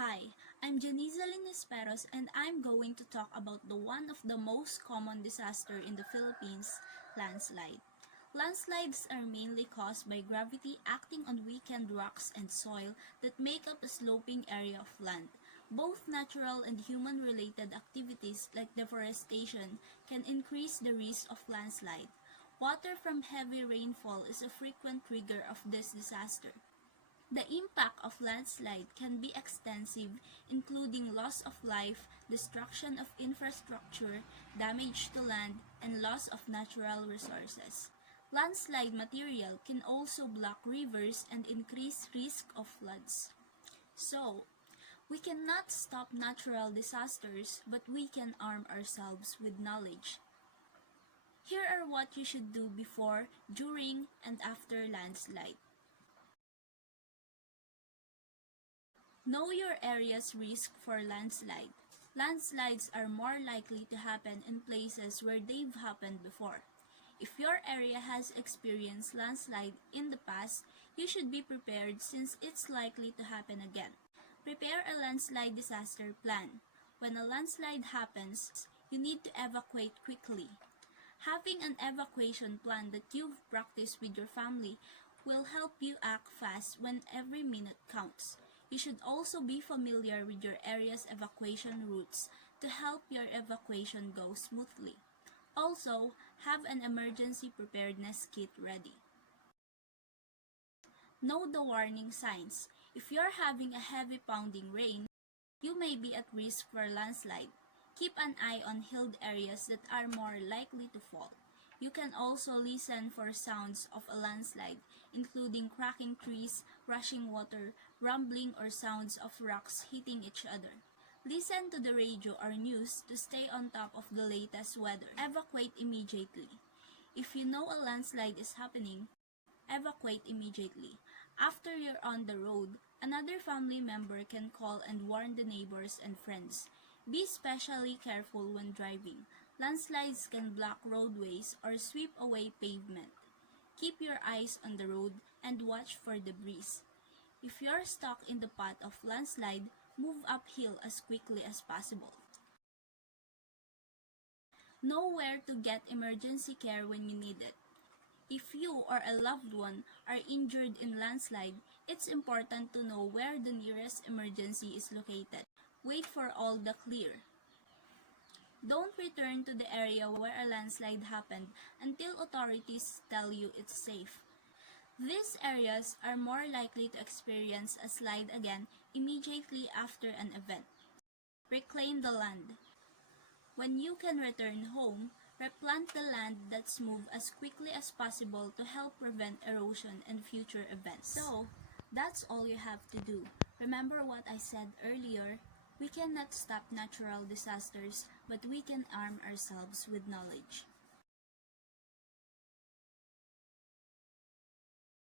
Hi, I'm Janizelyn Esperos and I'm going to talk about one of the most common disaster in the Philippines, landslide. Landslides are mainly caused by gravity acting on weakened rocks and soil that make up a sloping area of land. Both natural and human-related activities like deforestation can increase the risk of landslide. Water from heavy rainfall is a frequent trigger of this disaster. The impact of landslide can be extensive, including loss of life, destruction of infrastructure, damage to land, and loss of natural resources. Landslide material can also block rivers and increase risk of floods. So, we cannot stop natural disasters, but we can arm ourselves with knowledge. Here are what you should do before, during, and after landslide. Know your area's risk for landslide. Landslides are more likely to happen in places where they've happened before. If your area has experienced landslide in the past, you should be prepared since it's likely to happen again. Prepare a landslide disaster plan. When a landslide happens, you need to evacuate quickly. Having an evacuation plan that you've practiced with your family will help you act fast when every minute counts. You should also be familiar with your area's evacuation routes to help your evacuation go smoothly. Also, have an emergency preparedness kit ready. Know the warning signs. If you're having a heavy pounding rain, you may be at risk for landslide. Keep an eye on hilled areas that are more likely to fall. You can also listen for sounds of a landslide, including cracking trees, rushing water, rumbling, or sounds of rocks hitting each other. Listen to the radio or news to stay on top of the latest weather. Evacuate immediately. If you know a landslide is happening, evacuate immediately. After you're on the road, another family member can call and warn the neighbors and friends. Be especially careful when driving. Landslides can block roadways or sweep away pavement. Keep your eyes on the road and watch for debris. If you're stuck in the path of landslide, move uphill as quickly as possible. Know where to get emergency care when you need it. If you or a loved one are injured in landslide, it's important to know where the nearest emergency is located. Wait for all the clear. Don't return to the area where a landslide happened until authorities tell you it's safe. These areas are more likely to experience a slide again immediately after an event. Reclaim the land. When you can return home, replant the land that's moved as quickly as possible to help prevent erosion and future events. So, that's all you have to do. Remember what I said earlier? We cannot stop natural disasters, but we can arm ourselves with knowledge.